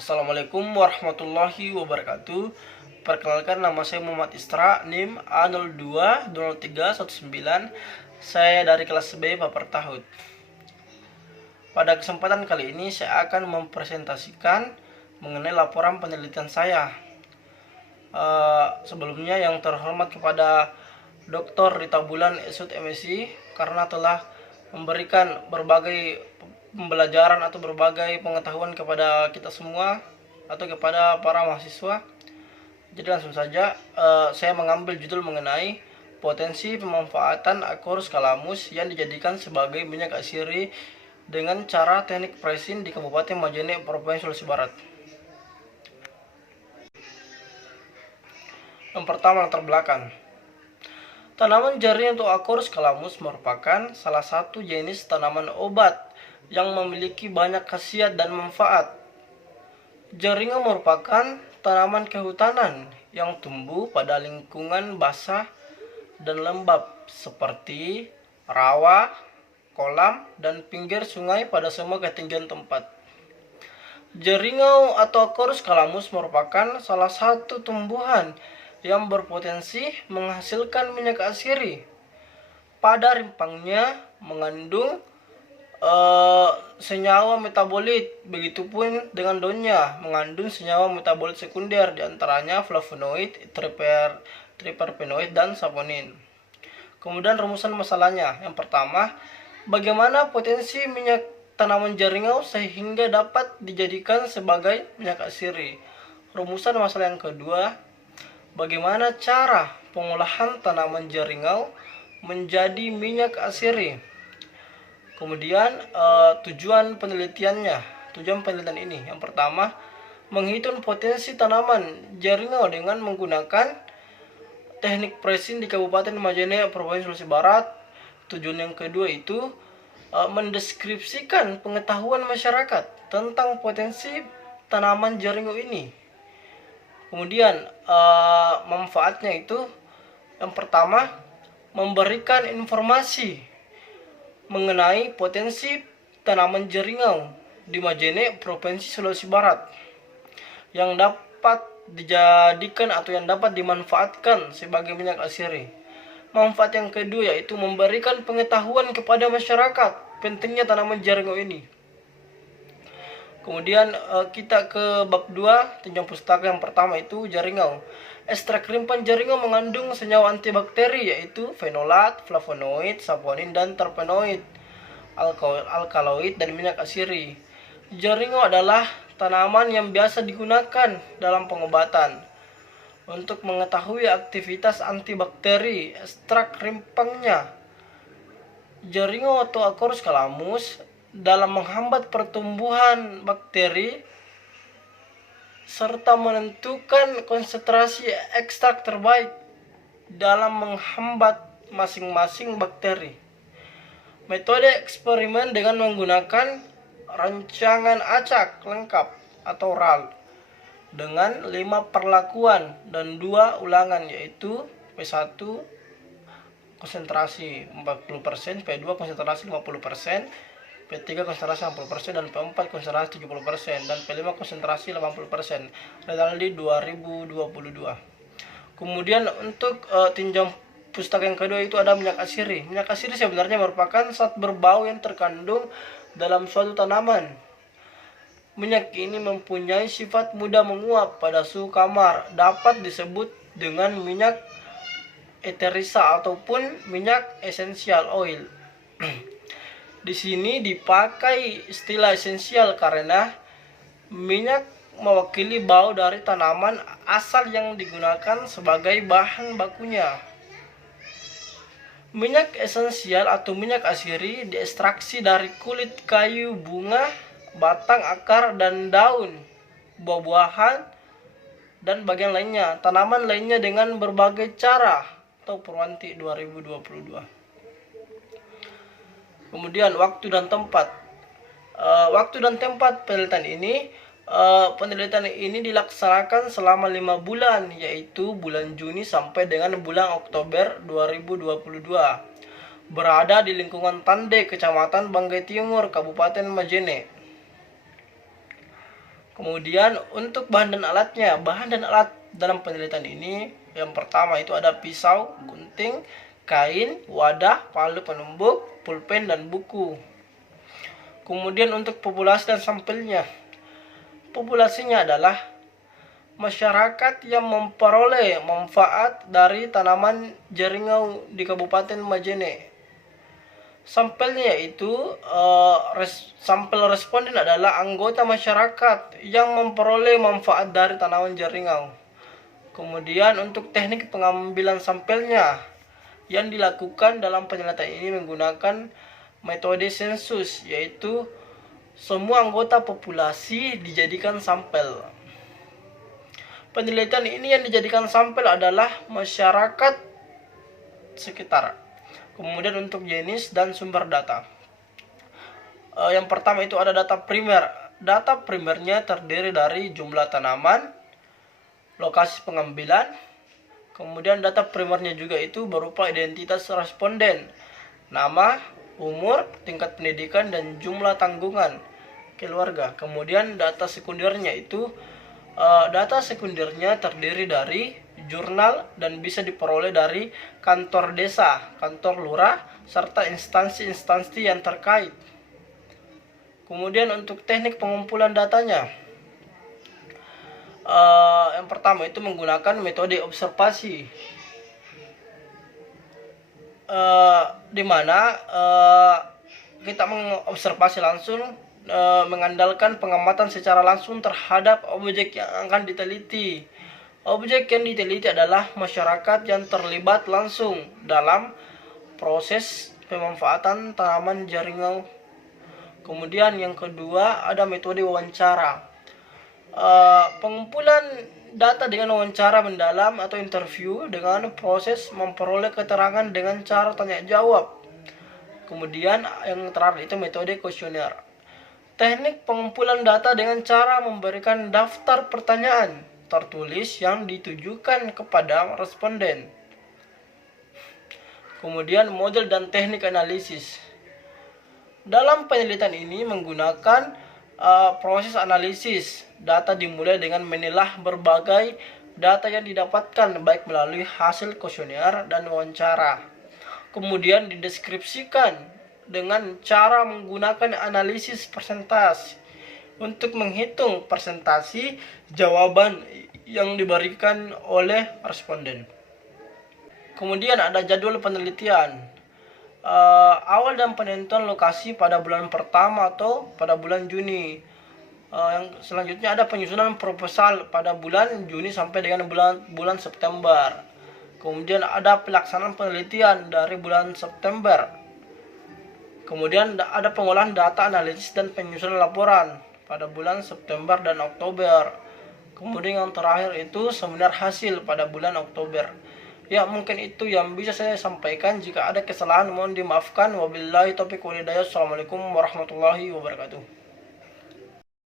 Assalamualaikum warahmatullahi wabarakatuh. Perkenalkan, nama saya Muhammad Istra, NIM A020319. Saya dari kelas B Baper Tahud. Pada kesempatan kali ini saya akan mempresentasikan mengenai laporan penelitian saya. Sebelumnya yang terhormat kepada Dr. Rita Bulan SUT MSI karena telah memberikan berbagai pembelajaran atau berbagai pengetahuan kepada kita semua atau kepada para mahasiswa. Jadi langsung saja saya mengambil judul mengenai potensi pemanfaatan Acorus calamus yang dijadikan sebagai minyak asiri dengan cara teknik pressing di Kabupaten Majene, Provinsi Sulawesi Barat. Yang pertama, latar belakang. Tanaman jaring atau Acorus calamus merupakan salah satu jenis tanaman obat yang memiliki banyak khasiat dan manfaat. Jaringan merupakan tanaman kehutanan yang tumbuh pada lingkungan basah dan lembab seperti rawa, kolam, dan pinggir sungai pada semua ketinggian tempat. Jaringau atau Acorus calamus merupakan salah satu tumbuhan yang berpotensi menghasilkan minyak asiri. Pada rimpangnya mengandung senyawa metabolit, begitupun dengan daunnya mengandung senyawa metabolit sekunder, diantaranya flavonoid, terpenoid, dan saponin. Kemudian rumusan masalahnya. Yang pertama, bagaimana potensi minyak tanaman jaringau sehingga dapat dijadikan sebagai minyak asiri. Rumusan masalah yang kedua, bagaimana cara pengolahan tanaman jaringau menjadi minyak asiri. Kemudian tujuan penelitian ini, yang pertama, menghitung potensi tanaman jaringau dengan menggunakan teknik pressing di Kabupaten Majene, Provinsi Sulawesi Barat. Tujuan yang kedua itu mendeskripsikan pengetahuan masyarakat tentang potensi tanaman jaringau ini. Kemudian manfaatnya itu, yang pertama, memberikan informasi mengenai potensi tanaman jaringau di Majene, Provinsi Sulawesi Barat yang dapat dijadikan atau yang dapat dimanfaatkan sebagai minyak asiri. Manfaat yang kedua yaitu memberikan pengetahuan kepada masyarakat pentingnya tanaman jaringau ini. Kemudian kita ke bab 2, tinjau pustaka. Yang pertama itu jaringau. Ekstrak rimpan jaringau mengandung senyawa antibakteri yaitu fenolat, flavonoid, saponin, dan terpenoid, alkaloid, dan minyak asiri. Jaringau adalah tanaman yang biasa digunakan dalam pengobatan. Untuk mengetahui aktivitas antibakteri ekstrak rimpangnya, jaringau atau Acorus calamus dalam menghambat pertumbuhan bakteri serta menentukan konsentrasi ekstrak terbaik dalam menghambat masing-masing bakteri. Metode eksperimen dengan menggunakan rancangan acak lengkap atau RAL dengan 5 perlakuan dan 2 ulangan, yaitu P1 konsentrasi 40%, P2 konsentrasi 50%, P3 konsentrasi 60%, dan P4 konsentrasi 70%, dan P5 konsentrasi 80%. Renaldi 2022. Kemudian untuk tinjau pustaka yang kedua itu ada minyak asiri. Minyak asiri sebenarnya merupakan zat berbau yang terkandung dalam suatu tanaman. Minyak ini mempunyai sifat mudah menguap pada suhu kamar. Dapat disebut dengan minyak eterisa ataupun minyak essential oil. Di sini dipakai istilah esensial karena minyak mewakili bau dari tanaman asal yang digunakan sebagai bahan bakunya. Minyak esensial atau minyak asiri diekstraksi dari kulit kayu, bunga, batang, akar, dan daun, buah-buahan, dan bagian lainnya, tanaman lainnya dengan berbagai cara. Atau Purwanti 2022. Kemudian waktu dan tempat. Waktu dan tempat penelitian ini dilaksanakan selama 5 bulan, yaitu bulan Juni sampai dengan bulan Oktober 2022. Berada di lingkungan Tande, Kecamatan Banggai Timur, Kabupaten Majene. Kemudian untuk bahan dan alatnya, bahan dan alat dalam penelitian ini yang pertama itu ada pisau, gunting, kain, wadah, palu penumbuk, pulpen, dan buku. Kemudian untuk populasi dan sampelnya, populasinya adalah masyarakat yang memperoleh manfaat dari tanaman jaringau di Kabupaten Majene. Sampelnya yaitu sampel responden adalah anggota masyarakat yang memperoleh manfaat dari tanaman jaringau. Kemudian untuk teknik pengambilan sampelnya yang dilakukan dalam penelitian ini menggunakan metode sensus, yaitu semua anggota populasi dijadikan sampel. Penelitian ini yang dijadikan sampel adalah masyarakat sekitar. Kemudian untuk jenis dan sumber data. Yang pertama itu ada data primer. Data primernya terdiri dari jumlah tanaman, lokasi pengambilan. Kemudian data primernya juga itu berupa identitas responden, nama, umur, tingkat pendidikan, dan jumlah tanggungan keluarga. Kemudian data sekundernya itu data sekundernya terdiri dari jurnal dan bisa diperoleh dari kantor desa, kantor lurah, serta instansi-instansi yang terkait. Kemudian untuk teknik pengumpulan datanya, yang pertama itu menggunakan metode observasi, di mana kita mengobservasi langsung, mengandalkan pengamatan secara langsung terhadap objek yang akan diteliti. Objek yang diteliti adalah masyarakat yang terlibat langsung dalam proses pemanfaatan tanaman jaringau. Kemudian yang kedua ada metode wawancara. Pengumpulan data dengan wawancara mendalam atau interview dengan proses memperoleh keterangan dengan cara tanya jawab. Kemudian yang terakhir itu metode kuesioner. Teknik pengumpulan data dengan cara memberikan daftar pertanyaan tertulis yang ditujukan kepada responden. Kemudian model dan teknik analisis. Dalam penelitian ini menggunakan proses analisis. Data dimulai dengan menilah berbagai data yang didapatkan baik melalui hasil kuesioner dan wawancara. Kemudian dideskripsikan dengan cara menggunakan analisis persentase untuk menghitung persentase jawaban yang diberikan oleh responden. Kemudian ada jadwal penelitian. Awal dan penentuan lokasi pada bulan pertama atau pada bulan Juni. Yang selanjutnya ada penyusunan proposal pada bulan Juni sampai dengan bulan September. Kemudian ada pelaksanaan penelitian dari bulan September. Kemudian ada pengolahan data analisis dan penyusunan laporan pada bulan September dan Oktober. Kemudian yang terakhir itu seminar hasil pada bulan Oktober. Ya, mungkin itu yang bisa saya sampaikan. Jika ada kesalahan mohon dimaafkan. Wabillahi taufiq wal hidayah. Assalamualaikum warahmatullahi wabarakatuh.